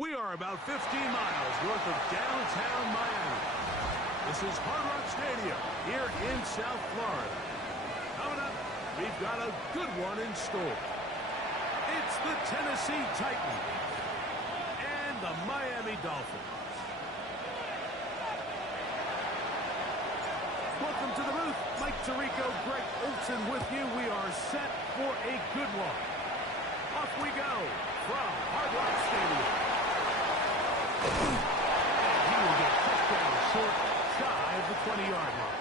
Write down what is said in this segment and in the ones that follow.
We are about 15 miles north of downtown Miami. This is Hard Rock Stadium here in South Florida. Coming up, we've got a good one in store. It's the Tennessee Titans and the Miami Dolphins. Welcome to the booth. Mike Tirico, Greg Olson with you. We are set for a good one. Off we go from Hard Rock Stadium. He will get touchdown short, shy of the 20-yard line.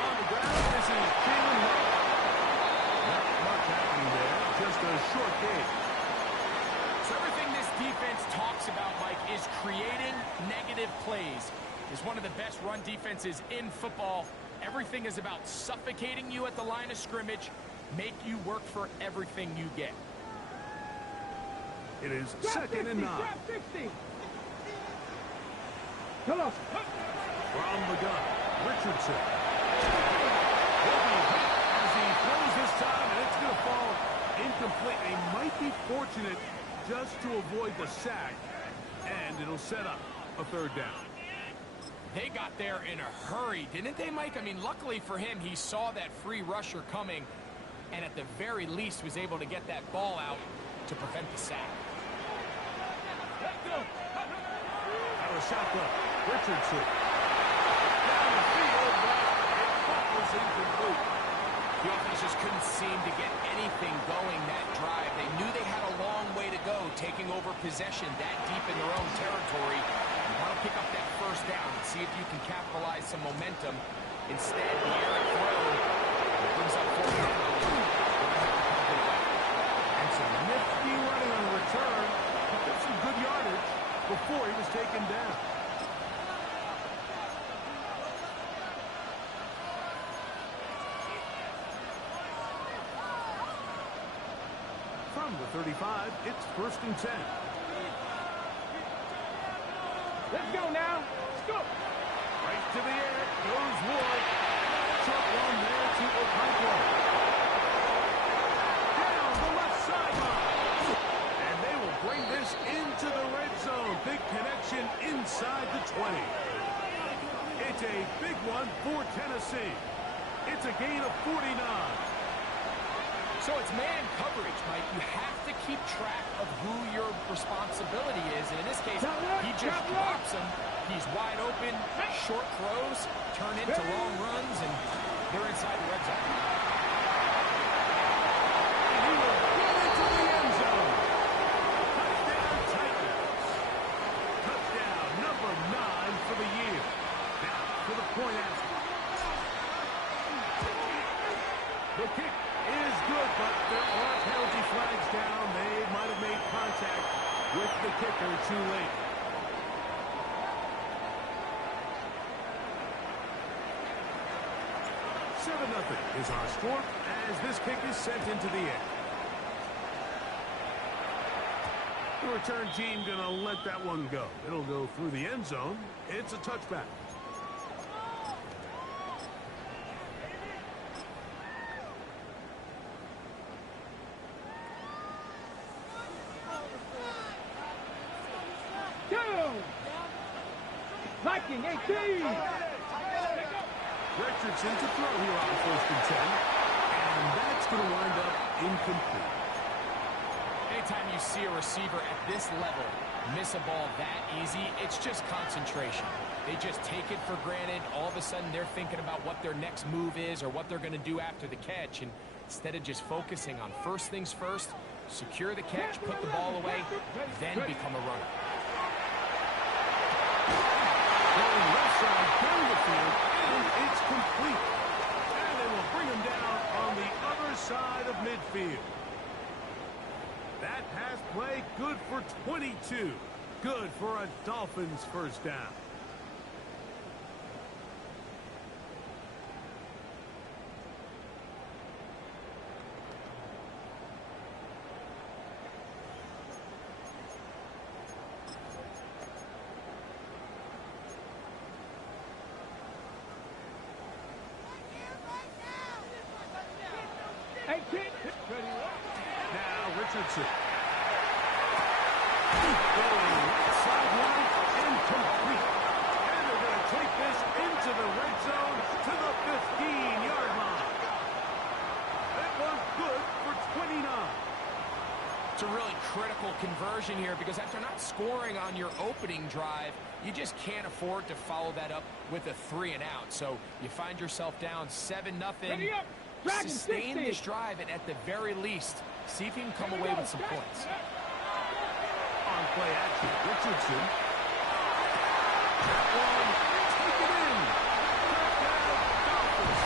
On the ground, this is Jalen Hurts. Not much happening there, just a short game. So everything this defense talks about, Mike, is creating negative plays. Is one of the best run defenses in football. Everything is about suffocating you at the line of scrimmage, make you work for everything you get. It is second and 9. Hello. From the gun, Richardson. He'll be hit as he throws this time, and it's going to fall incomplete. They might be fortunate just to avoid the sack, and it'll set up a third down. They got there in a hurry, didn't they, Mike? I mean, luckily for him, he saw that free rusher coming, and at the very least was able to get that ball out to prevent the sack. Out of shotgun, Richardson. Down the field, but it was incomplete. The offense just couldn't seem to get anything going that drive. They knew they had a long way to go, taking over possession that deep in their own territory. You want to pick up that first down and see if you can capitalize some momentum. Instead, the air throw brings up fourth down. And some nifty running on the return. He got some good yardage before he was taken down. From the 35, it's first and 10. Let's go now. Let's go. Right to the air goes Ward. Short one there to Okonkwo. Down the left sideline. And they will bring this into the red zone. Big connection inside the 20. It's a big one for Tennessee. It's a gain of 49. So it's man coverage, Mike. You have to keep track of who your responsibility is. And in this case, he just drops him. He's wide open. Short throws turn into long runs, and they're inside the red zone. And he will get into the end zone. Touchdown, Titans. Touchdown number 9 for the year. Now for the point after. The kick is good, but there are penalty flags down. They might have made contact with the kicker too late. $7-0 is our score as this kick is sent into the air. The return team going to let that one go. It'll go through the end zone. It's a touchback. Viking 18. Richardson to throw here on first and 10. And that's going to wind up incomplete. Anytime you see a receiver at this level miss a ball that easy, it's just concentration. They just take it for granted. All of a sudden, they're thinking about what their next move is or what they're going to do after the catch. And instead of just focusing on first things first, secure the catch, put the ball away, then become a runner. Going left side down the field, and it's complete. And they will bring him down on the other side of midfield. That pass play, good for 22. Good for a Dolphins first down. 18. Now Richardson. Going right sideline and complete. And they're going to take this into the red zone to the 15-yard line. That was good for 29. It's a really critical conversion here because after not scoring on your opening drive, you just can't afford to follow that up with a 3-and-out. So you find yourself down 7-0. Sustain this drive and at the very least, see if you can come away with some points. On play action, Richardson. That one, take it in. Touchdown, Dolphins.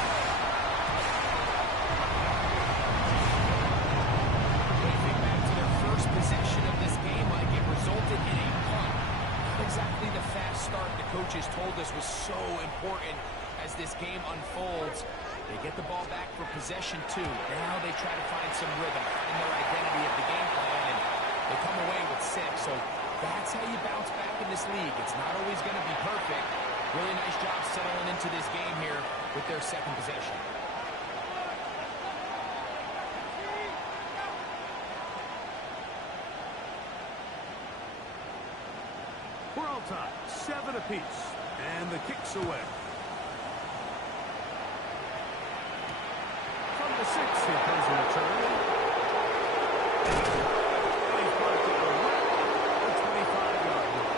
Waving back to their first possession of this game, like it resulted in a punt. Not exactly the fast start the coaches told us was so important as this game unfolds. They get the ball back for possession 2. Now they try to find some rhythm in their identity of the game plan, and they come away with 6. So that's how you bounce back in this league. It's not always going to be perfect. Really nice job settling into this game here with their second possession. We're all tied, 7 apiece, and the kick's away. From the 6, here comes the return. And he's brought it down right at the 25-yard line.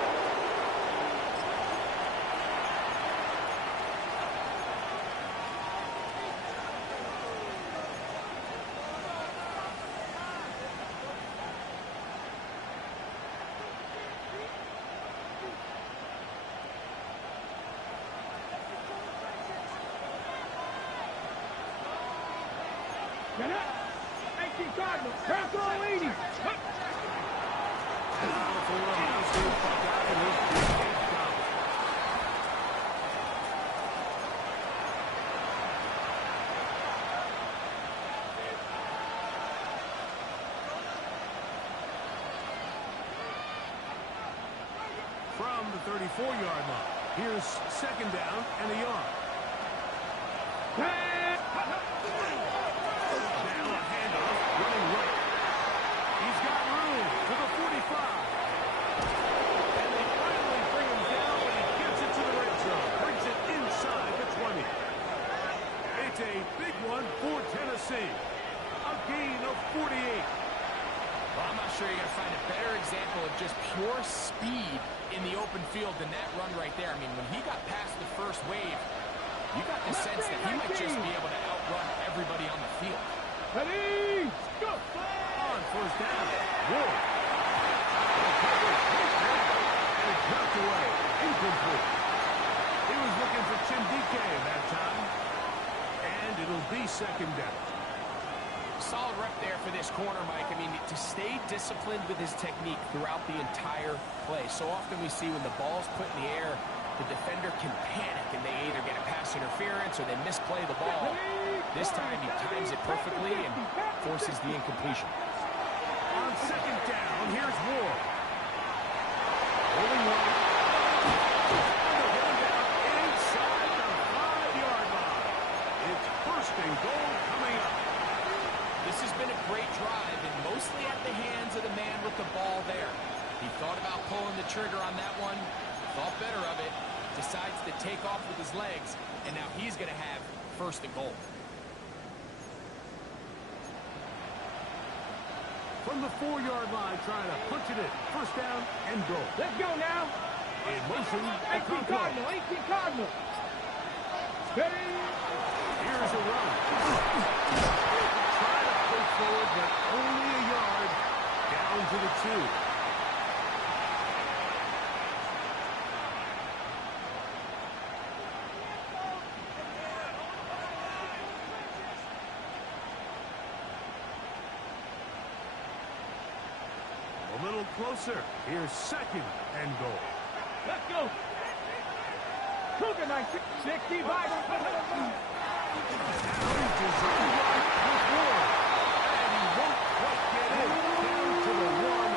Get up. 18 Cardinals. Cross all 80. Now for Ohio State Buckeye with the 8th down. From the 34-yard line, here's 2nd down and a yard. Now a handoff, running right. He's got room to the 45. And they finally bring him down, but he gets it to the red zone. Brings it inside the 20. It's a big one for Tennessee. A gain of 48. Well, I'm not sure you're going to find a better example of just pure speed in the open field than that run right there. I mean, when he got past the first wave, you got the sense that he might just be able to outrun everybody on the field. Ready, go! On 1st down, Ward. And it's knocked away. Incomplete. He was looking for Chindike that time. And it'll be 2nd down. Solid rep there for this corner, Mike. I mean, to stay disciplined with his technique throughout the entire play. So often we see when the ball's put in the air, the defender can panic and they either get a pass interference or they misplay the ball. This time he times it perfectly and forces the incompletion. On 2nd down, here's Ward. Holding one. And they're going down inside the 5-yard line. It's 1st and goal coming up. This has been a great drive and mostly at the hands of the man with the ball there. He thought about pulling the trigger on that one, thought better of it, decides to take off with his legs, and now he's going to have 1st and goal. From the 4-yard line, trying to punch it in. 1st down and goal. Let's go now. In motion, 18 Cardinal. 18 Cardinal. Ready. Here's a run. Try to push forward, but only a yard. Down to the 2. A little closer. Here's 2nd and goal. Let's go. Cougar 19. 60 Bible. Now he's designed right with Ward. And he won't quite get in. Down to the 1.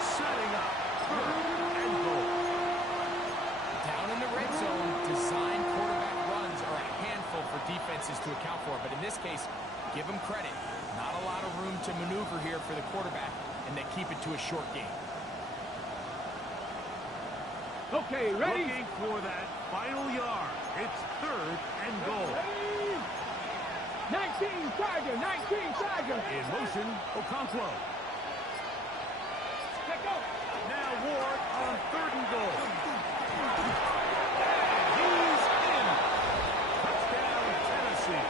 Setting up 3rd and goal. Down in the red zone, design quarterback runs are a handful for defenses to account for. But in this case, give them credit. for the quarterback, and they keep it to a short game. Okay, ready? Looking for that final yard. It's 3rd and goal. 19 Tiger, 19 Tiger. In motion, Okonkwo. Let go. Now Ward on 3rd and goal. And he's in. Touchdown, Tennessee.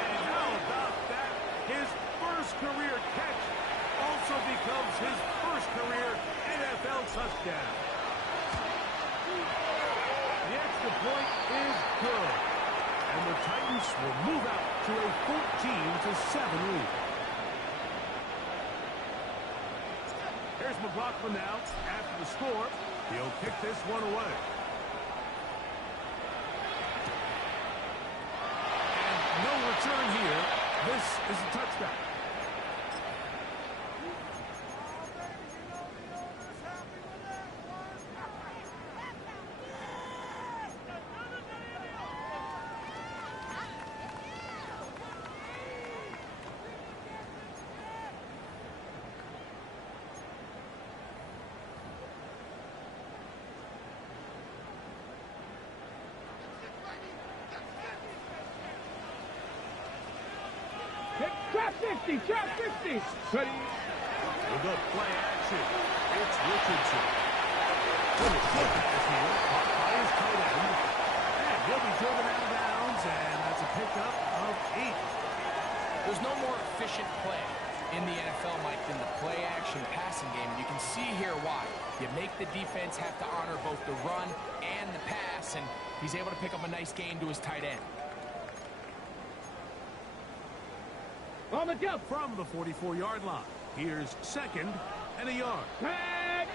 And how about that? His first career catch also becomes his first career NFL touchdown. The extra point is good. And the Titans will move out to a 14-7 lead. Here's McLaughlin now. After the score, he'll kick this one away. And no return here. This is a touchdown. Trap 50, trap 50. Ready? With the play action, it's Richardson. With a short pass here, caught by his tight end. And he'll be driven out of bounds, and that's a pickup of 8. There's no more efficient play in the NFL, Mike, than the play-action passing game. You can see here why. You make the defense have to honor both the run and the pass, and he's able to pick up a nice gain to his tight end. On the jump. From the 44-yard line, here's 2nd and a yard. Tag.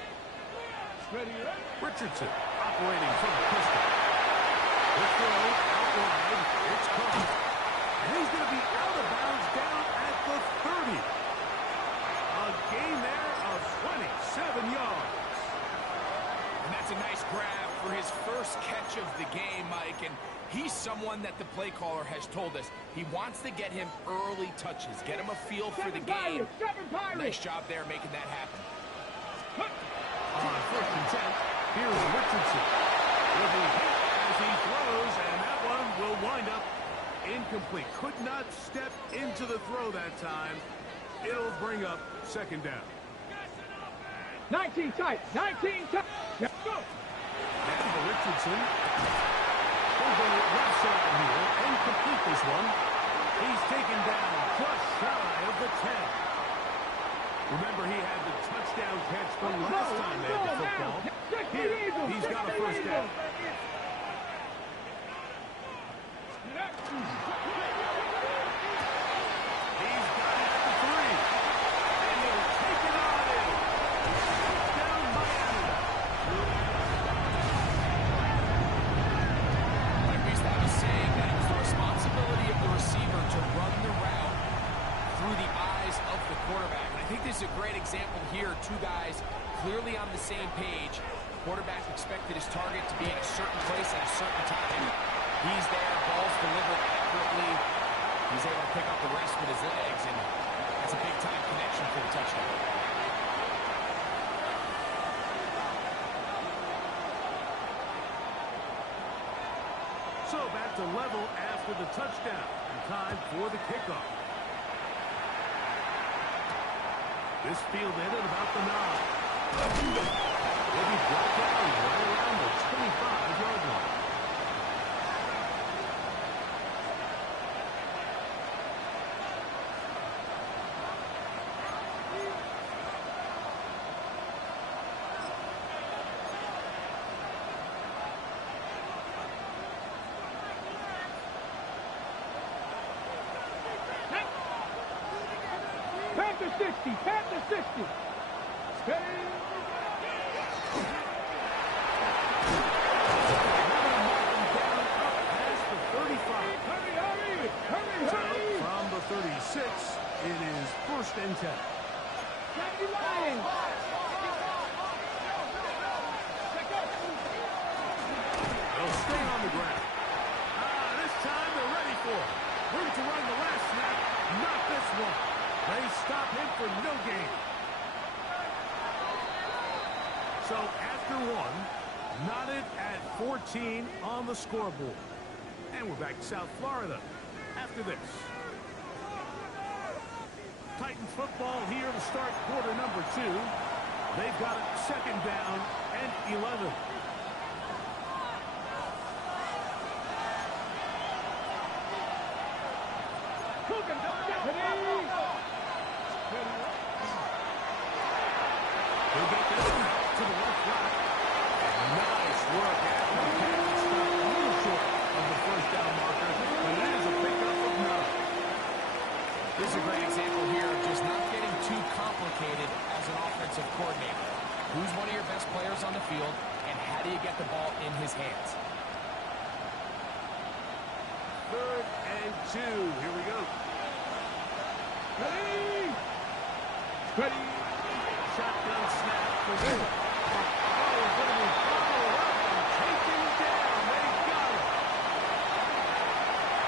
Ready? Richardson operating from the pistol. The throw out wide. It's caught. And he's going to be out of bounds down at the 30. A gain there of 27 yards. And that's a nice grab for his first catch of the game, Mike. And he's someone that the play caller has told us he wants to get him early touches, get him a feel for the game. Nice job there making that happen. On 1st and 10, here's Richardson. Will be hit as he throws, and that one will wind up incomplete. Could not step into the throw that time. It'll bring up 2nd down. 19 tight, 19 tight. Let's go. And for Richardson, he'll go left side here and complete this one. He's taken down just shy of the 10. Remember, he had the touchdown catch the last time they had the football. Here, he's got a 1st down. He's got it at the 3. And he'll take it on in. Touchdown, Miami. Like we used to have a saying that it was the responsibility of the receiver to run the route through the eyes of the quarterback. And I think this is a great example here. 2 guys clearly on the same page. Quarterback expected his target to be in a certain place at a certain time. He's there, ball's delivered accurately. He's able to pick up the rest with his legs, and that's a big-time connection for the touchdown. So back to level after the touchdown. And time for the kickoff. This fielded at about the 9. Will be brought down right around the 25-yard line. Panther 60, Panther 60. Stay. From the 36, it is 1st and 10. They'll stay on the ground. This time they're ready for it. Room to run the last snap, not this one. They stop him for no gain. So after one, knotted at 14 on the scoreboard. And we're back to South Florida after this. Titans football here to start quarter number 2. They've got it second down and 11. He'll get this to the left flat. Nice work after the catch. Stopped a little short of the first down marker, but it is a pickup of 9. This is a great example here of just not getting too complicated as an offensive coordinator. Who's one of your best players on the field, and how do you get the ball in his hands? 3rd and 2. Here we go. Ready! Ready! Shotgun snap for Will. Oh, it's going to be followed up and taken down. They got it.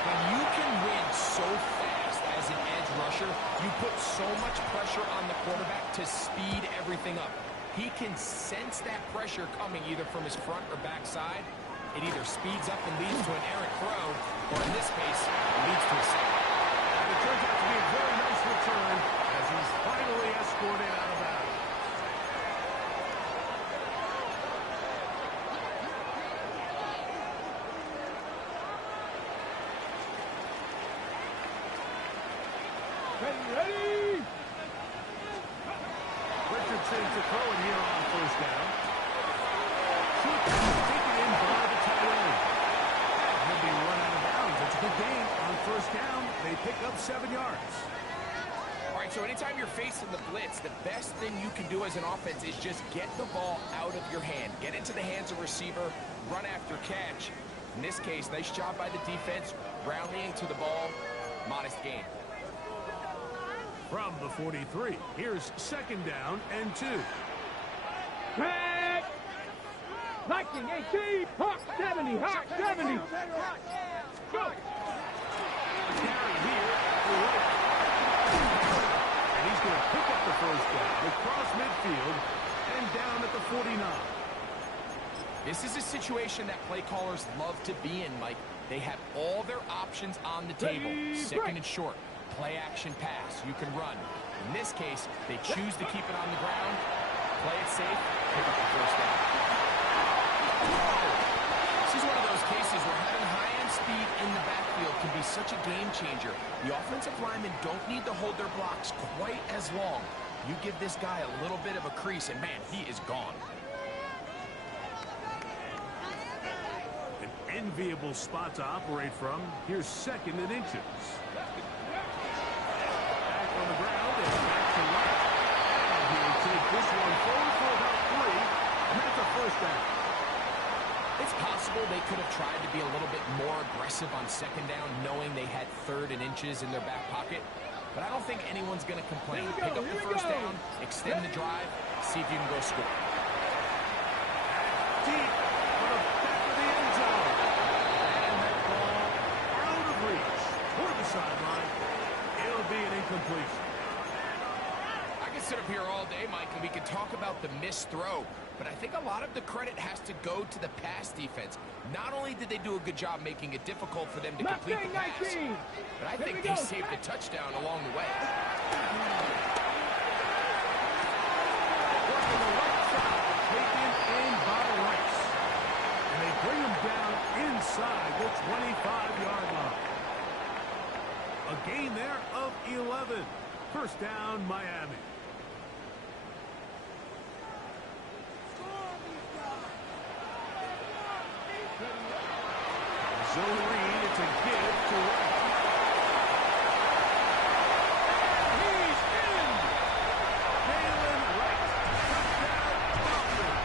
When you can win so fast as an edge rusher, you put so much pressure on the quarterback to speed everything up. He can sense that pressure coming either from his front or back side. It either speeds up and leads to an errant throw, or in this case, leads to a sack. And it turns out to be a very nice return as he's finally escorted out of bounds. Ready! Richardson to throw it here on first down. Taken in by the tight end. He'll be run out of bounds. It's a good gain on first down. They pick up 7 yards. All right, so anytime you're facing the blitz, the best thing you can do as an offense is just get the ball out of your hand. Get into the hands of receiver, run after catch. In this case, nice job by the defense, rallying to the ball, modest gain. From the 43, here's 2nd down and 2. Back! Lightning 18, Hawk 70, Hawk 70. Go! Carry here for White. And he's going to pick up the first down across midfield and down at the 49. This is a situation that play callers love to be in, Mike. They have all their options on the table. Second and short, play action pass. You can run. In this case, they choose to keep it on the ground, play it safe, pick up the first down. This is one of those cases where having high-end speed in the backfield can be such a game changer. The offensive linemen don't need to hold their blocks quite as long. You give this guy a little bit of a crease, and man, he is gone. An enviable spot to operate from. Here's 2nd and inches. Back on the ground and back to right. And he'll take this one forward for about 3. And that's a first down. It's possible they could have tried to be a little bit more aggressive on 2nd down, knowing they had 3rd and inches in their back pocket. But I don't think anyone's going to complain. Pick up the first down, extend the drive, see if you can go score. Deep on the back of the end zone. And that ball out of reach toward the sideline. It'll be an incompletion. I can sit up here all day, Mike, and we can talk about the missed throw. But I think a lot of the credit has to go to the pass defense. Not only did they do a good job making it difficult for them to complete the pass, but I think they saved a touchdown along the way. Working the right side, taken in by Rice. And they bring him down inside the 25-yard line. A gain there of 11. First down, Miami. Zone read, it's a give to Wright. He's in! Jalen Wright. Touchdown, Falcons.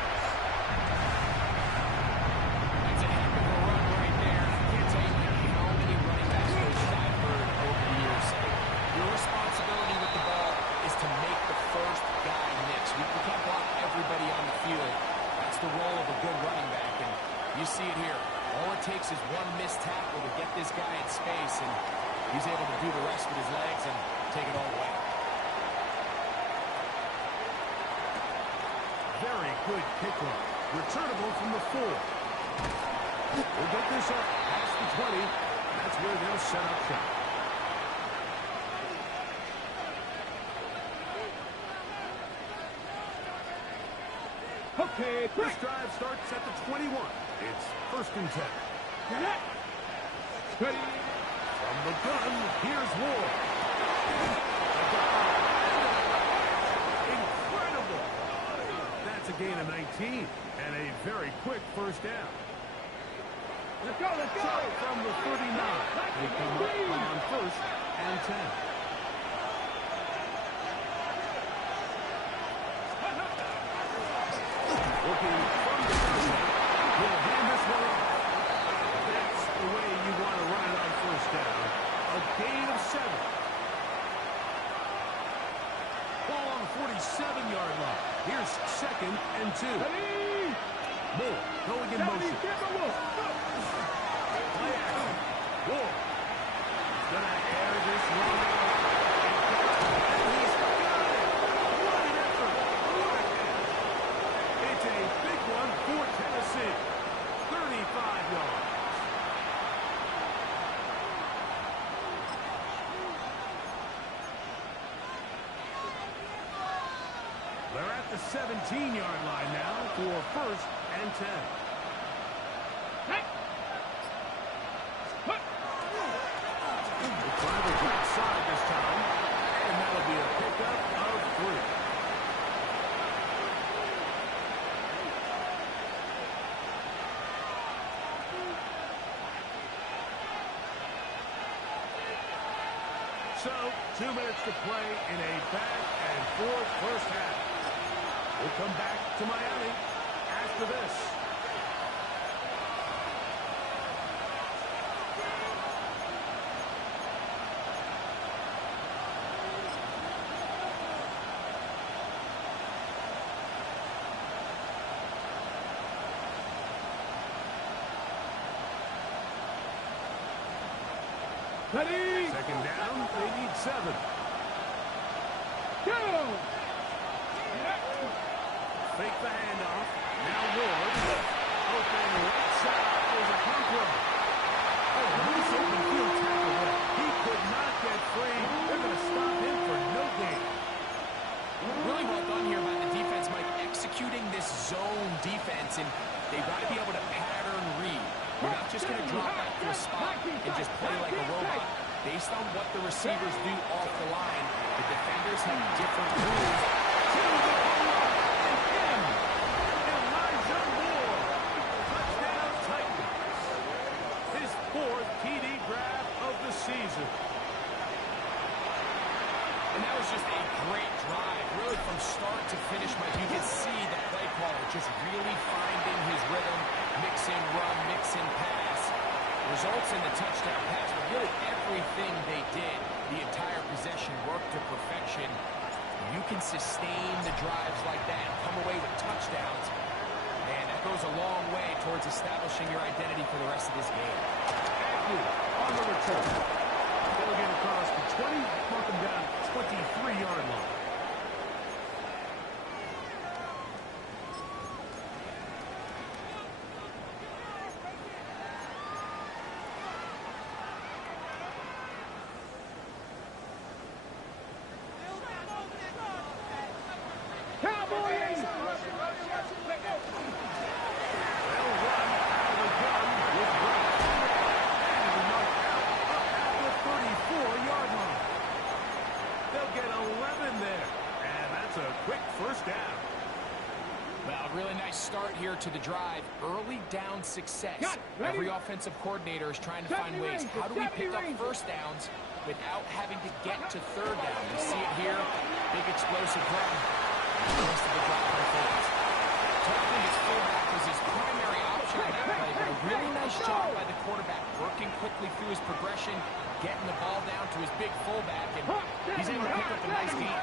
That's a heck of a run right there. I can't tell you how many running backs coaches I've heard over the years say, your responsibility with the ball is to make the first guy miss. We can't block everybody on the field. That's the role of a good running back, and you see it here. All it takes is one missed tackle to get this guy in space, and he's able to do the rest with his legs and take it all away. very good kickoff. Returnable from the 4. We'll get this up past the 20. That's where they'll set up shop. Okay, This drive starts at the 21. It's 1st and 10. Ready. From the gun, here's Ward. Incredible! That's a gain of 19 and a very quick first down. Let's go, let's go. So from the 39, they come up on 1st and 10. Looking from the gun, he'll hand this one off. That's the way you want to run it on 1st down. A gain of 7. Ball on the 47-yard line. Here's 2nd and 2. Ready. Moore going in motion. Play action. Ward. Gonna air this one out. And he's got it. What an effort. What a catch. It's a big one for Tennessee. 35 yards. They're at the 17-yard line now for 1st and 10. They try the right side this time, and that'll be a pickup of 3. So, 2 minutes to play in a back-and-forth first half. We'll come back to Miami after this. Ready. 2nd down, they need 7. Go. Fake the handoff. Now Ward. Open right side. There's a pump run. Oh, nice open field tackle there. He could not get free. They're going to stop him for no gain. Really well done here by the defense, Mike, executing this zone defense, and they've got to be able to pattern read. You're not just going to drop back to a spot and just play like a robot. Based on what the receivers do off the line, the defenders have different rules. To the goal line and in. Elijah Moore. Touchdown Titans. His 4th TD grab of the season. And that was just a great drive, really from start to finish, Mike. You can see the play caller just really finding his rhythm, mix in run, mix in pass. Results in the touchdown pass, but really everything they did, the entire possession worked to perfection. You can sustain the drives like that and come away with touchdowns, and that goes a long way towards establishing your identity for the rest of this game. On the return. They'll get across the 20, mark him down 23-yard line. Start here to the drive. Early down success. Every offensive coordinator is trying to find ways. How do we pick up first downs without having to get to 3rd down? You see it here. Big explosive run. The rest of the drive unfolds. Targeting his fullback was his primary option on that play, but a really nice job by the quarterback, working quickly through his progression, getting the ball down to his big fullback, and he's able to pick up a nice gain.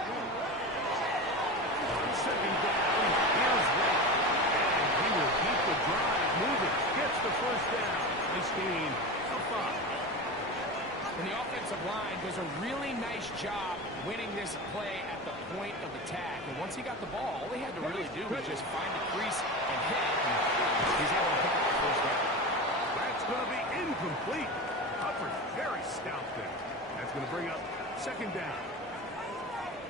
2nd down. Here's Ray. He will keep the drive moving. Gets the first down. Nice gain of 5. And the offensive line does a really nice job winning this play at the point of attack. And once he got the ball, all he had to really do was just find the crease and hit. And he's able to pick up the first down. That's going to be incomplete. Hubbard very stout there. That's going to bring up second down.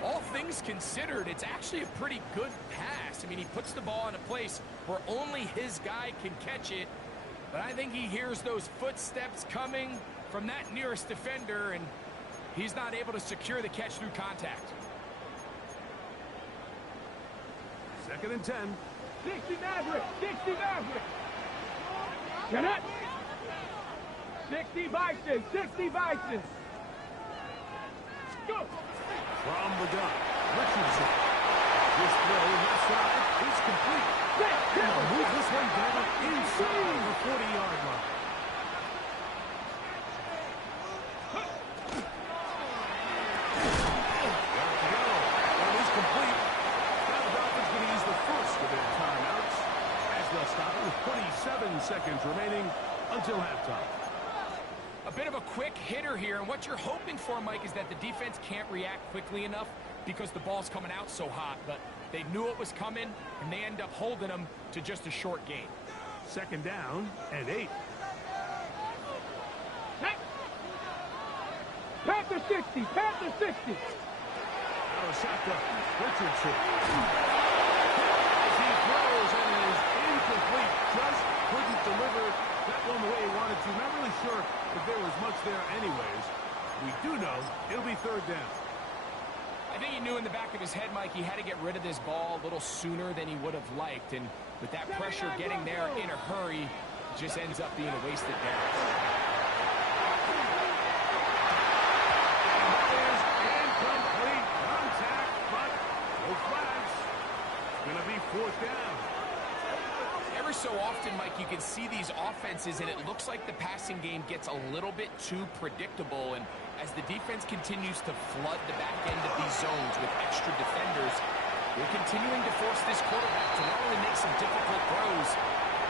All things considered, it's actually a pretty good pass. I mean, he puts the ball in a place where only his guy can catch it. But I think he hears those footsteps coming from that nearest defender, and he's not able to secure the catch through contact. Second and 10. 60 Maverick. 60 Maverick. Get it. 60 Bison. 60 Bison. Go. From the gun, Richardson. This throw left side is complete. Now move this one down inside the 40-yard line. Got to go. That is complete. Now the Dolphins going to use the first of their timeouts as they'll stop it with 27 seconds remaining until halftime. A bit of a quick hitter here, and what you're hoping for, Mike, is that the defense can't react quickly enough because the ball's coming out so hot, but they knew it was coming, and they end up holding them to just a short gain. Second down and 8. Panther 60. Panther 60. Out of shotgun, Richardson. As he throws and it is incomplete. Just couldn't deliver that one the way he wanted to. Not really sure if there was much there anyways. We do know it'll be third down. I think he knew in the back of his head, Mike, he had to get rid of this ball a little sooner than he would have liked. And with that pressure getting there in a hurry, it just ends up being a wasted down. There's incomplete contact, but no flags. It's going to be fourth down. Every so often, Mike, you can see these offenses, and it looks like the passing game gets a little bit too predictable. And as the defense continues to flood the back end of these zones with extra defenders, they're continuing to force this quarterback to not only make some difficult throws,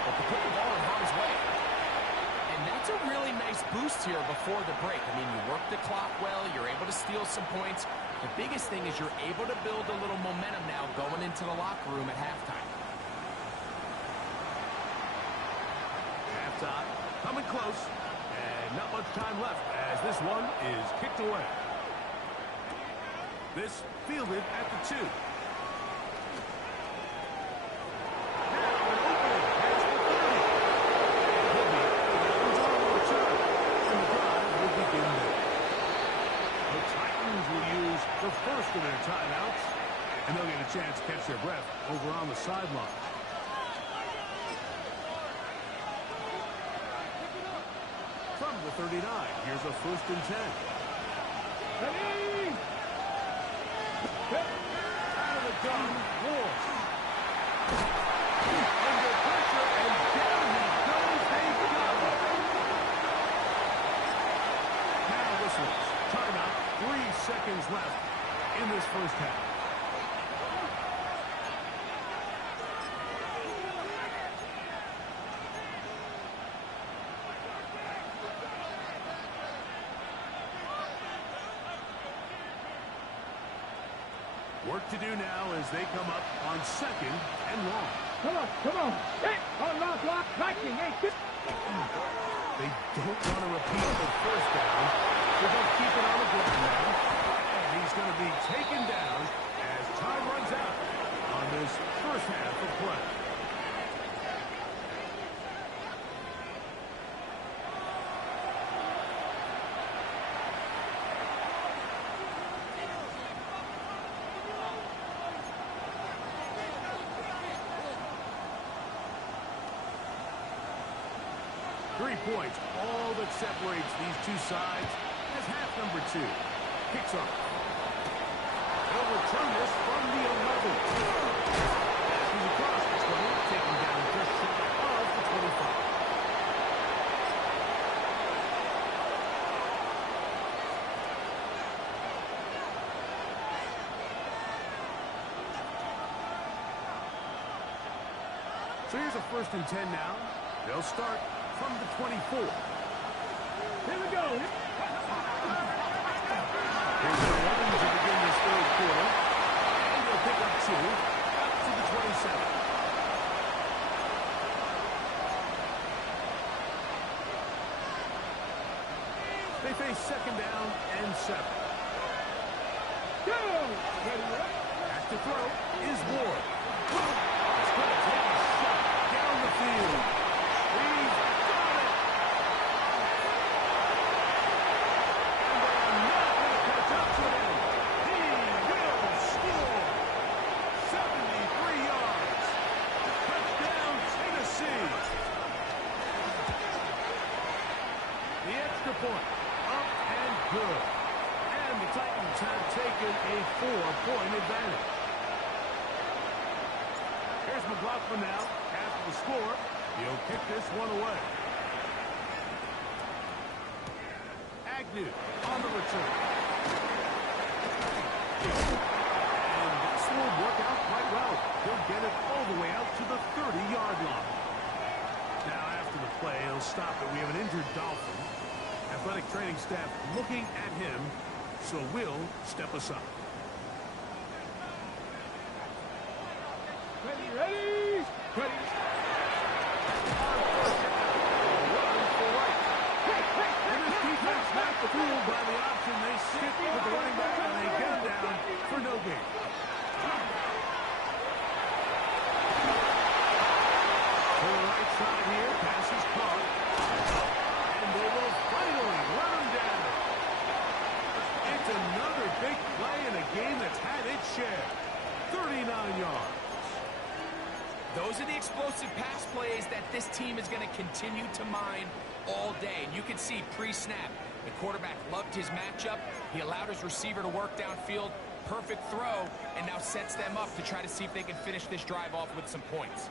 but to put the ball in harm's way. And that's a really nice boost here before the break. I mean, you work the clock well, you're able to steal some points. The biggest thing is you're able to build a little momentum now going into the locker room at halftime. Halftime coming close, and not much time left as this one is kicked away. This fielded at the 2. The first of their timeouts, and they'll get a chance to catch their breath over on the sideline. From the 39, here's a first and 10. Ready. Out of the gun, Ward. Under pressure, and down he goes. They got him. Now whistles. Timeout. 3 seconds left in this first half. Work to do now as they come up on second and long. Come on, come on. Hey, on lock, lock, cracking. Hey, They don't want to repeat the first down. They're going to keep it on the ground now. And he's going to be taken down as time runs out on this first half of play. Points, all that separates these two sides as half number 2 kicks off. They'll return this from the 11. He's across the 20, taken down just short of the 25. So here's a first and 10 now. They'll start from the 24. Here we go. Here's the run to begin 7. Go! Ready, right? Back to throw is Ward. He's going to take a shot down the field. He's got it. And they are not going to catch up to him. He will score. 73 yards. Touchdown, Tennessee. The extra point, up and good. And the Titans have taken a 4-point advantage. Here's McLaughlin now, after the score. He'll kick this one away. Agnew on the return. And this will work out quite well. He'll get it all the way out to the 30-yard line. Now after the play, he'll stop it. We have an injured Dolphin. Athletic training staff looking at him, so we'll step aside. Ready, ready! Ready! And this defense not fooled by the option. They stick with the running back and they get him down for no gain. To the right side here, pass is caught. And they will finally run him down. It's another big play in a game that's had its share. 39 yards. Those are the explosive pass plays that this team is going to continue to mine all day. And you can see pre-snap, the quarterback loved his matchup. He allowed his receiver to work downfield. Perfect throw, and now sets them up to try to see if they can finish this drive off with some points.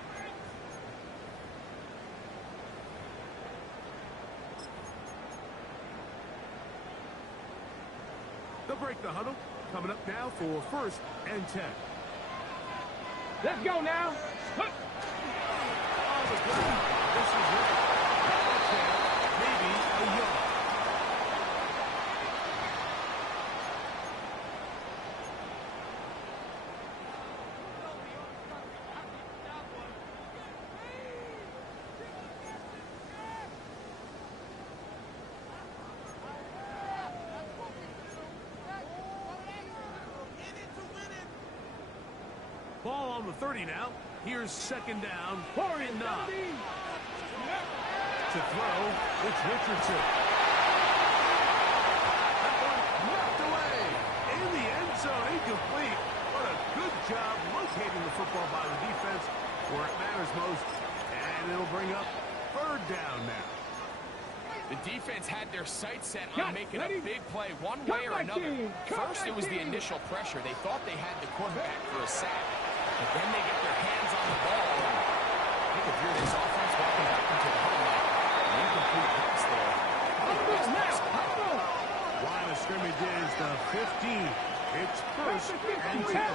They'll break the huddle. Coming up now for 1st and 10. Let's go now! On the ground. This is it. That's it. Maybe a yard. Ball on the 30 now. Here's 2nd down. 4 and 9. To throw, it's Richardson. That one knocked away. In the end zone, incomplete. What a good job locating the football by the defense where it matters most. And it'll bring up 3rd down now. The defense had their sights set on making a big play one way or another. First, it was the initial pressure. They thought they had the quarterback for a sack. But then they get their hands on the ball. And I think if you're this offense walking back into the huddle, an incomplete pass there. Line of scrimmage is the 15. It's 1st and 10.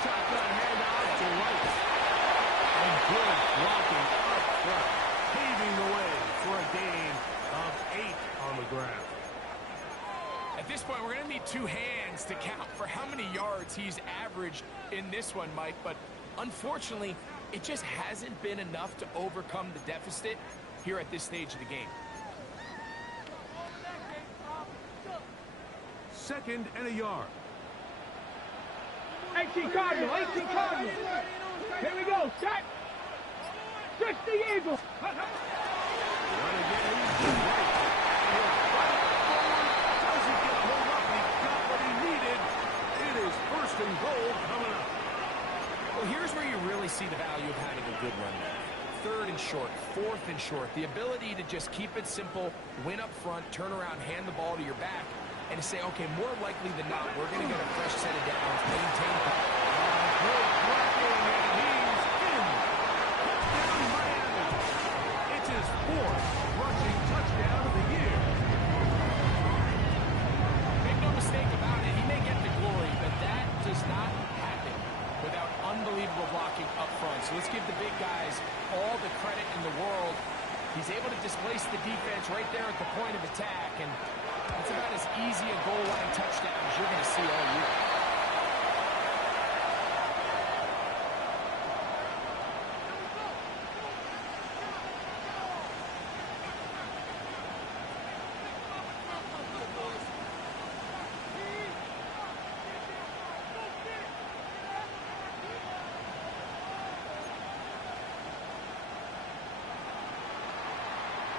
Shotgun handoff to right. And good blocking up front, paving the way for a gain of 8 on the ground. At this point, we're going to need 2 hands to count for how many yards he's averaged in this one, Mike. But unfortunately, it just hasn't been enough to overcome the deficit here at this stage of the game. 2nd and a yard. 18 Cardinal, 18 Cardinal. Here we go, set. 60 Eagles. Run again. Right. Doesn't get a hold up. He got what he needed. It is 1st and goal coming up. Well, here's where you really see the value of having a good run back. 3rd and short, 4th and short. The ability to just keep it simple, win up front, turn around, hand the ball to your back, and to say, okay, more likely than not, we're going to get a fresh set of downs, maintain power. Good blocking, and he's in. Touchdown, Miami. It's his 4th rushing touchdown of the year. Make no mistake about it, he may get the glory, but that does not happen without unbelievable blocking up front. So let's give the big guys all the credit in the world. He's able to displace the defense right there at the point of attack, and it's about as easy a goal line touchdown as you're going to see all year.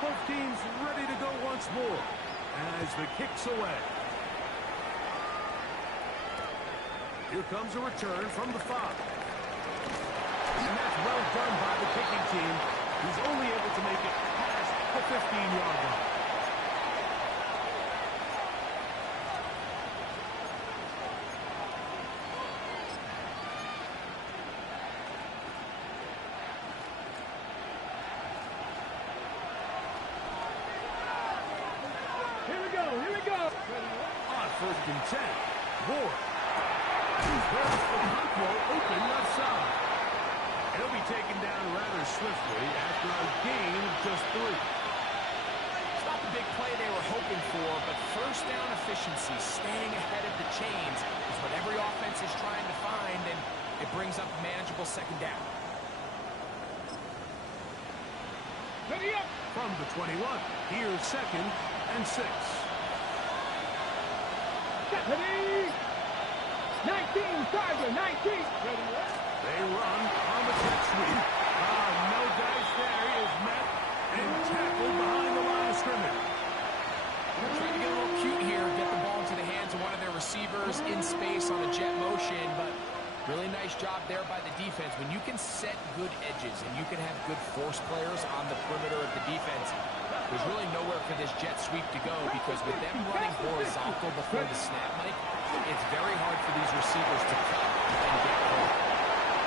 Both teams ready to go once more as the kick's away. Here comes a return from the 5. And that's well done by the kicking team. He's only able to make it past the 15-yard line. Here we go. On 1st and 10, Ward. There's the punt roll open left side. He'll be taken down rather swiftly after a gain of just 3. It's not the big play they were hoping for, but first down efficiency, staying ahead of the chains, is what every offense is trying to find, and it brings up a manageable 2nd down. Ready up. From the 21, here's 2nd and 6. Ready. 19, Tiger, 19. Ready up. They run on the jet sweep. No dice there. He is met and tackled behind the line of scrimmage. Trying to get a little cute here, get the ball into the hands of one of their receivers in space on a jet motion, but really nice job there by the defense. When you can set good edges and you can have good force players on the perimeter of the defense, there's really nowhere for this jet sweep to go, because with them running horizontal before the snap, Mike, it's very hard for these receivers to cut and get home.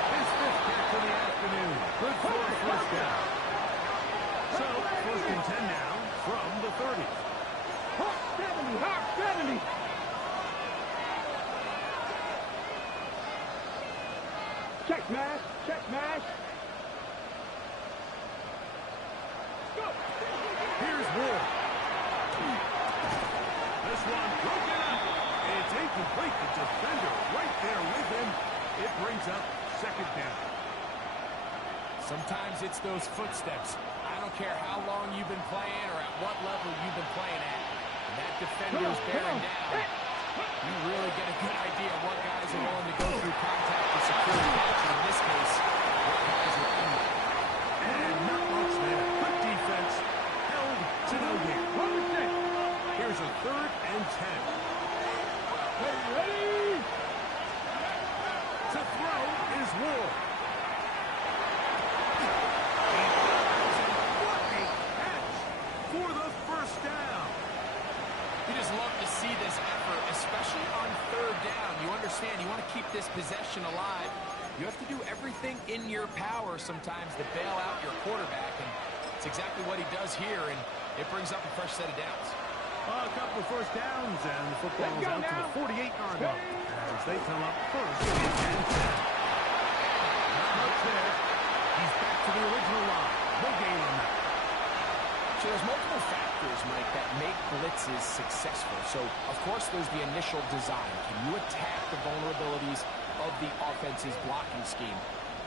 His 5th catch of the afternoon. Good for a 1st down. So, 1st and 10 now from the 30. Hawk 70, Hawk 70. Check mash, check mash. Go. Here's Ward. This one broken up. It's incomplete. The defender right there with him. It brings up 2nd down. Sometimes it's those footsteps. I don't care how long you've been playing or at what level you've been playing at. When that defender's bearing down, you really get a good idea of what guys are willing to go through contact to secure the catch. In this case, what guys are under. And not much there. Good defense. Held to no gain. Here's a 3rd and 10. Ready. To throw is Ward. What a catch for the 1st down. You just love to see this effort, especially on 3rd down. You understand, you want to keep this possession alive. You have to do everything in your power sometimes to bail out your quarterback, and it's exactly what he does here, and it brings up a fresh set of downs. A couple of 1st downs, and the football's out to the 48-yard line as they come up 1st and 10. Not much there. He's back to the original line. No gain on that. So there's multiple factors, Mike, that make blitzes successful. So, of course, there's the initial design. Can you attack the vulnerabilities of the offense's blocking scheme?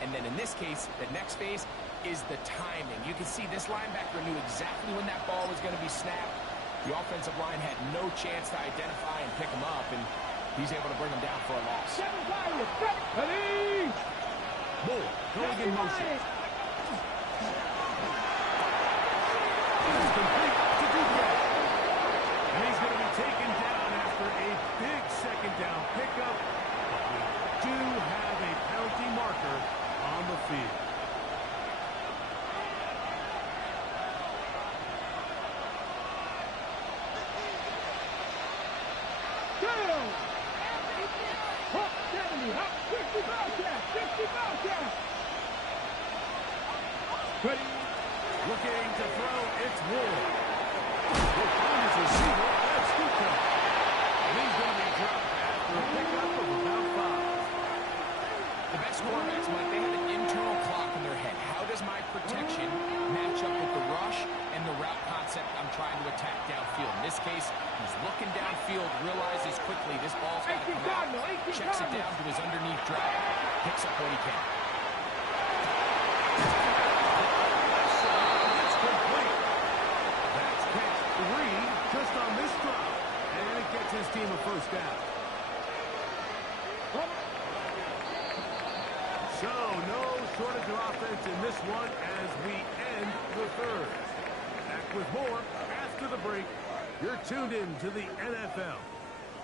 And then in this case, the next phase is the timing. You can see this linebacker knew exactly when that ball was going to be snapped. The offensive line had no chance to identify and pick him up, and he's able to bring him down for a loss. Ready. Moore going in motion. It's complete to Duquette. And he's going to be taken down after a big 2nd down pickup. But we do have a penalty marker on the field. Hawk 70, Hawk 60 Bobcat, 60 Bobcat. Ready. Looking to throw, it's Ward. He'll find his receiver, that's Duquette. And he's going to be dropped after a pickup of about 5. The best quarterbacks, Mike, they have an internal clock in their head. How does my protection match up with the rush and the route concept I'm trying to attack downfield? In this case, he's looking downfield, realizes quickly this ball's got to come out, checks it down to his underneath drop, picks up what he can. It's complete. That's catch 3 just on this drop. And it gets his team a 1st down. So, no shortage of offense in this one as we end the 3rd. Back Back with more after the break. You're tuned in to the NFL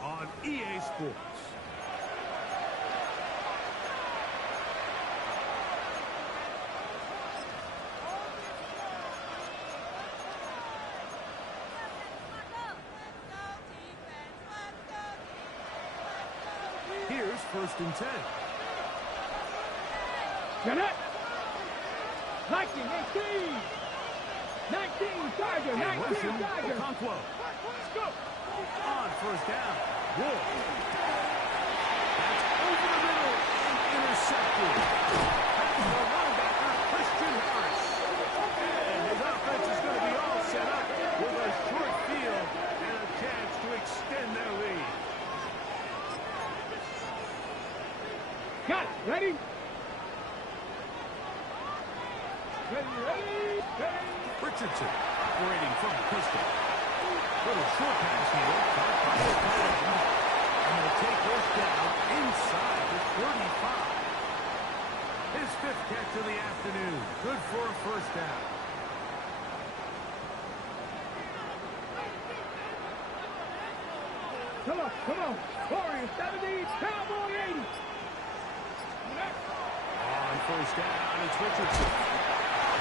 on EA Sports. Here's 1st and 10. Get it. 19, 18. 19, Tiger. 19, Tiger. Conquo. Let's go. On 1st down. Wolf. That's over the middle and intercepted. That's the linebacker, Christian Harris. And his offense is going to be all set up with a short field and a chance to extend their lead. Got it. Ready? Ready. Richardson operating from the pistol. Little short pass here. And they'll take this down inside the 35. His 5th catch of the afternoon. Good for a 1st down. Come on. Warriors 70, Cowboy 80. On 1st down, it's Richardson.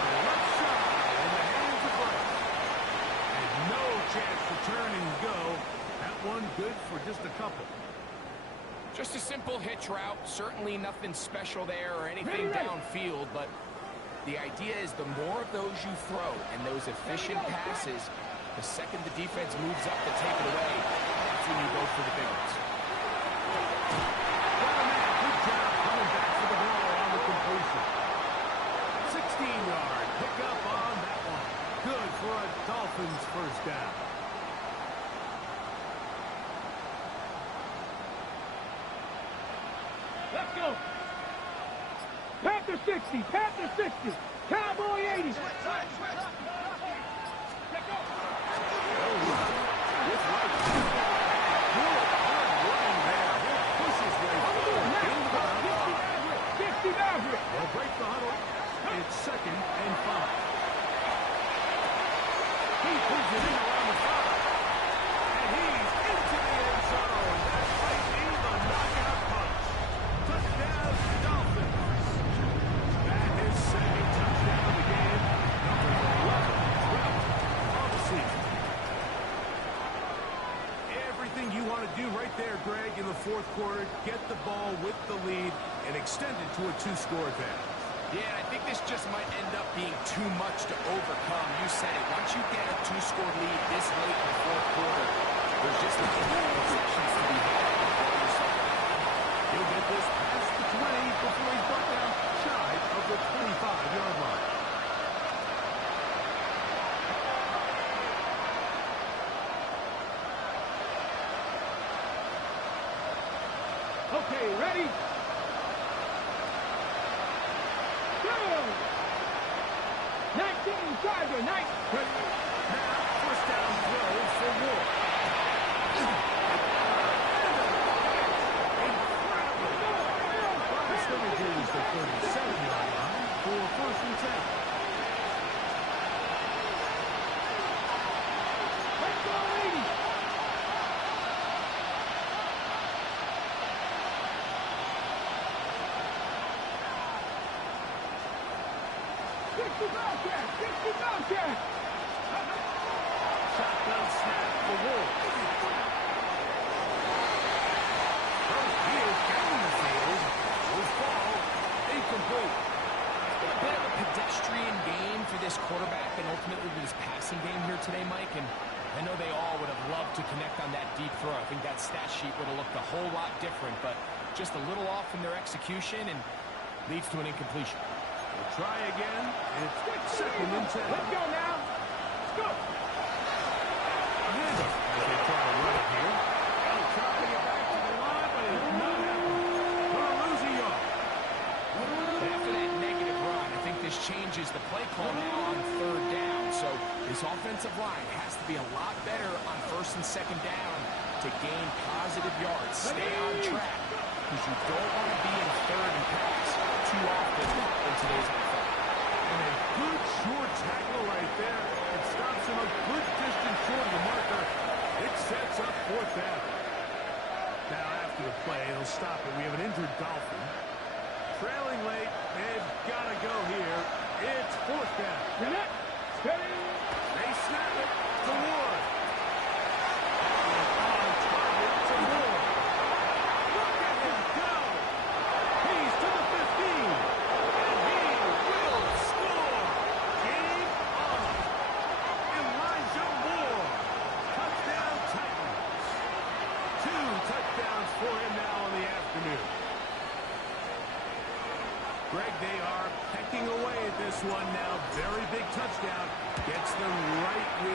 Left side in the hands of Wright. And no chance to turn and go. That one good for just a couple. Just a simple hitch route. Certainly nothing special there or anything downfield, but the idea is the more of those you throw and those efficient passes, the second the defense moves up to take it away, that's when you go for the big ones. Good job coming back for the ball on the completion. 16-yard pickup on that one. Good for a Dolphins 1st down. Let's go. Panther 60. Cowboy 80. Let's go. With Wright. Good running there. He pushes way forward. Gain the ground. 60 Maverick. They'll break the huddle. It's 2nd and 5. He pulls it in around the 5. And he's into the end zone. That might be the knockout punch. Touchdown, Dolphins. That is 2nd touchdown of the game. Number 11, 12 on the season. Everything you want to do right there, Greg, in the 4th quarter, get the ball with the lead and extend it to a 2-score advantage. Yeah, I think this just might end up being too much to overcome. You said it. Once you get a 2-score lead this late in the 4th quarter, there's just a few possessions to be had. He'll get this past the 20 before he's brought down shy of the 25-yard line. Okay, ready? Go! 19, Tiger, 19. Now, 1st down throw for Wolf. This still reduces the 37-yard line for 1st and 10. Let's go, 80. Shotgun snap for Wolf. He is down the field. Will fall incomplete. A bit of a pedestrian game for this quarterback and ultimately this passing game here today, Mike. And I know they all would have loved to connect on that deep throw. I think that stat sheet would have looked a whole lot different, but just a little off in their execution and leads to an incompletion. We'll try again. It's 2nd and 10. Let's go now. Let's go. Handoff as they try to run it here. They'll try to get back to the line, but it's not happening. Gonna lose a yard. After that negative run, I think this changes the play call now on 3rd down. So this offensive line has to be a lot better on 1st and 2nd down to gain positive yards. Stay on track because you don't want to be in 3rd and pass too often in today's NFL. And a good short tackle right there. It stops him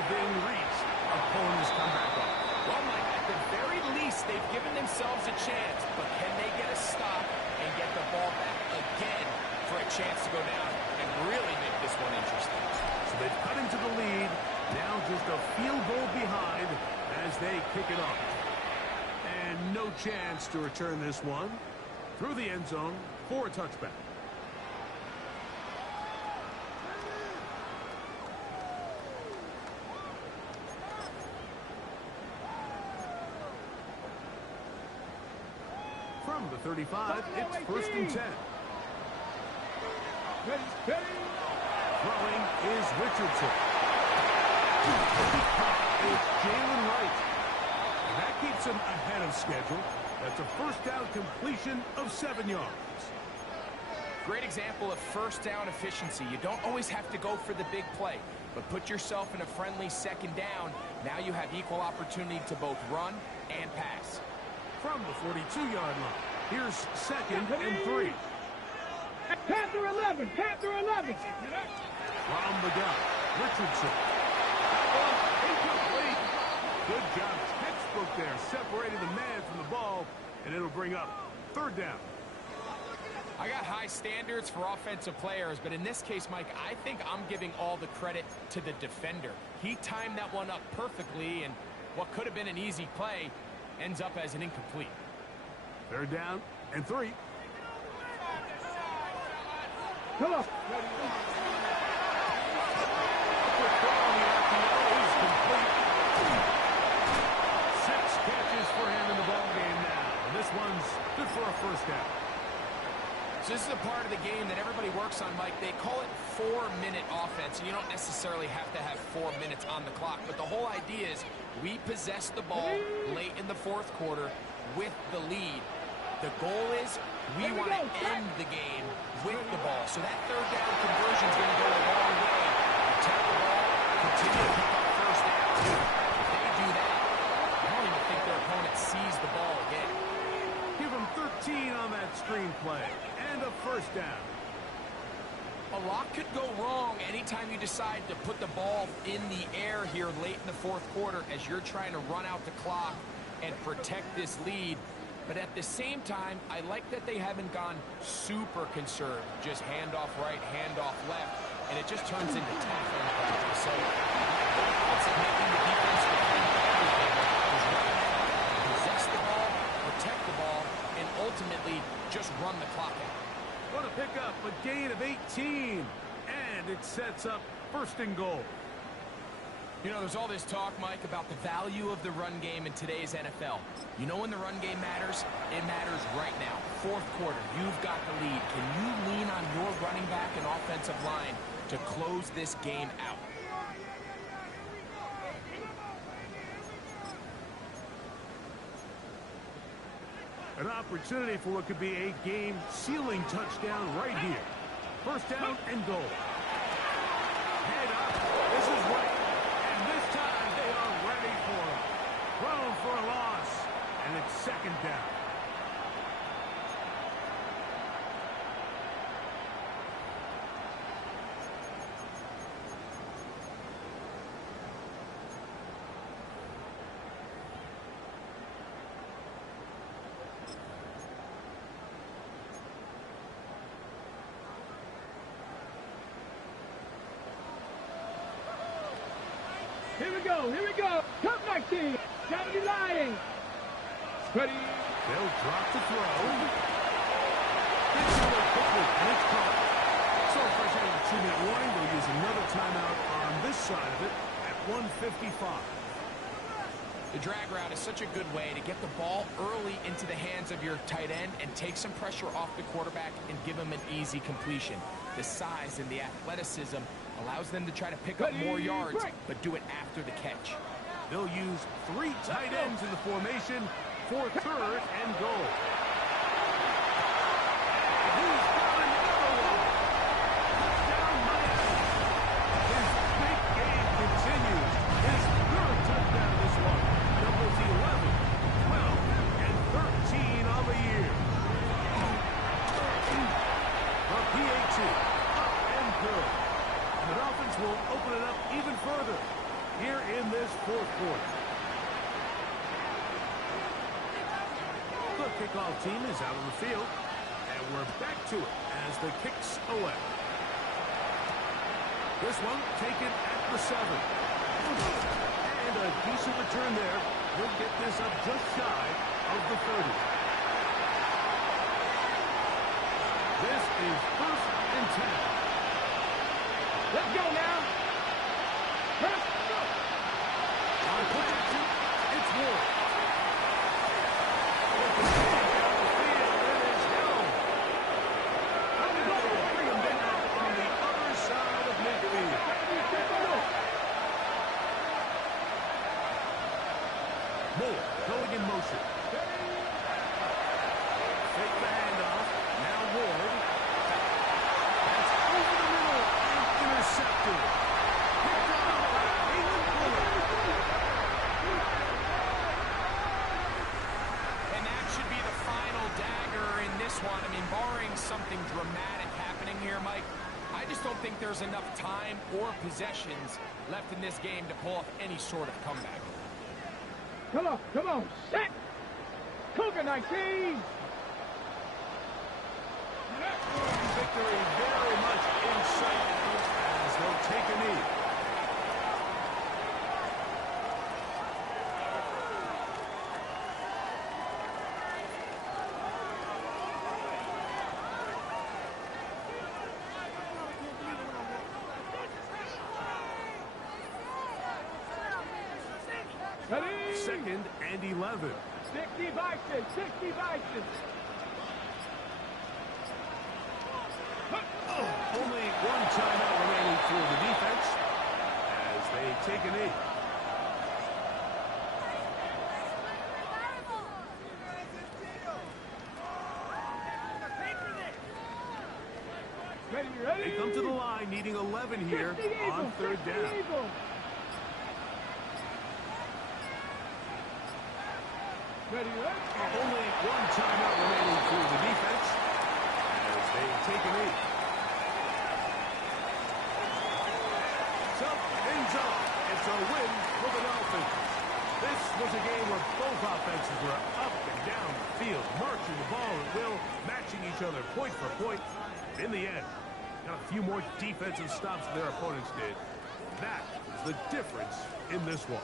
within reach. Opponents come back up. Well, Mike, at the very least, they've given themselves a chance, but can they get a stop and get the ball back again for a chance to go down and really make this one interesting? So they've cut into the lead. Now just a field goal behind as they kick it off. And no chance to return this one through the end zone for a touchback. From the 35, it's 1st and 10. Throwing is Richardson. It's Jalen Wright. And that keeps him ahead of schedule. That's a first down completion of 7 yards. Great example of first down efficiency. You don't always have to go for the big play, but put yourself in a friendly second down. Now you have equal opportunity to both run and pass. From the 42-yard line, here's 2nd and 3. Panther 11, Panther 11. From the gun, Richardson. Incomplete. Good job, textbook there, separating the man from the ball, and it'll bring up 3rd down. I got high standards for offensive players, but in this case, Mike, I think I'm giving all the credit to the defender. He timed that one up perfectly, and what could have been an easy play ends up as an incomplete. 3rd down and 3. Come on. This one's good for a first down. So this is a part of the game that everybody works on, Mike. They call it 4-minute offense. You don't necessarily have to have 4 minutes on the clock, but the whole idea is we possess the ball late in the 4th quarter with the lead. The goal is we want to end the game with the ball. So that 3rd down conversion is going to go a long way. Protect the ball, continue to pick up first down. If they do that, I don't even think their opponent sees the ball again. Give them 13 on that screenplay and a first down. A lot could go wrong anytime you decide to put the ball in the air here late in the 4th quarter as you're trying to run out the clock and protect this lead. But at the same time, I like that they haven't gone super conserved. Just handoff right, handoff left, and it just turns into tackling practice. So it's making the defense defend everything is right now. Possess the ball, protect the ball, and ultimately just run the clock out. Going to pick up a gain of 18, and it sets up 1st and goal. You know, there's all this talk, Mike, about the value of the run game in today's NFL. You know when the run game matters? It matters right now. 4th quarter, you've got the lead. Can you lean on your running back and offensive line to close this game out? An opportunity for what could be a game-sealing touchdown right here. 1st down and goal. Head up. This is right. And this time they are ready for it. Thrown for a loss. And it's 2nd down. Here we go, here we go. Come back, team. Gotta be lying. Ready. They'll drop the throw. Gets away quickly, and it's caught. So fresh out of the 2-minute warning, they'll use another timeout on this side of it at 1:55. The drag route is such a good way to get the ball early into the hands of your tight end and take some pressure off the quarterback and give him an easy completion. The size and the athleticism allows them to try to pick up more yards, but do it after the catch. They'll use 3 tight ends in the formation for 3rd and goal. And he's got another one. Touchdown Miami. His big game continues. His 3rd touchdown this one. Numbers 11, 12, and 13 on the year. The PAT, up and good. And the Dolphins will open it up even further. Here this fourth quarter. The kickoff team is out of the field, and we're back to it as the kick's away. This one taken at the 7. And a decent return there. He'll get this up just shy of the 30. This is 1st and 10. Let's go now. Let's go. On protection, it's Ward. Moore going in motion. Fake the handoff. Now Ward. That's over the middle and intercepted. Picked up by England Bullock. And that should be the final dagger in this one. I mean, barring something dramatic happening here, Mike, I just don't think there's enough time or possessions left in this game to pull off any sort of comeback. Come on, set! Cougar 19! Victory very much in sight as they'll take a knee. Ready? 2nd and 11. 60 Bison, 60 Bison. Only one timeout remaining for the defense as they take a knee. Ready? They come to the line needing 11 here on 3rd down. Ready? Only one timeout remaining for the defense as they take a knee. So, ends up. It's a win for the Dolphins. This was a game where both offenses were up and down the field, marching the ball at will, matching each other point for point. In the end, got a few more defensive stops than their opponents did. That is the difference in this one.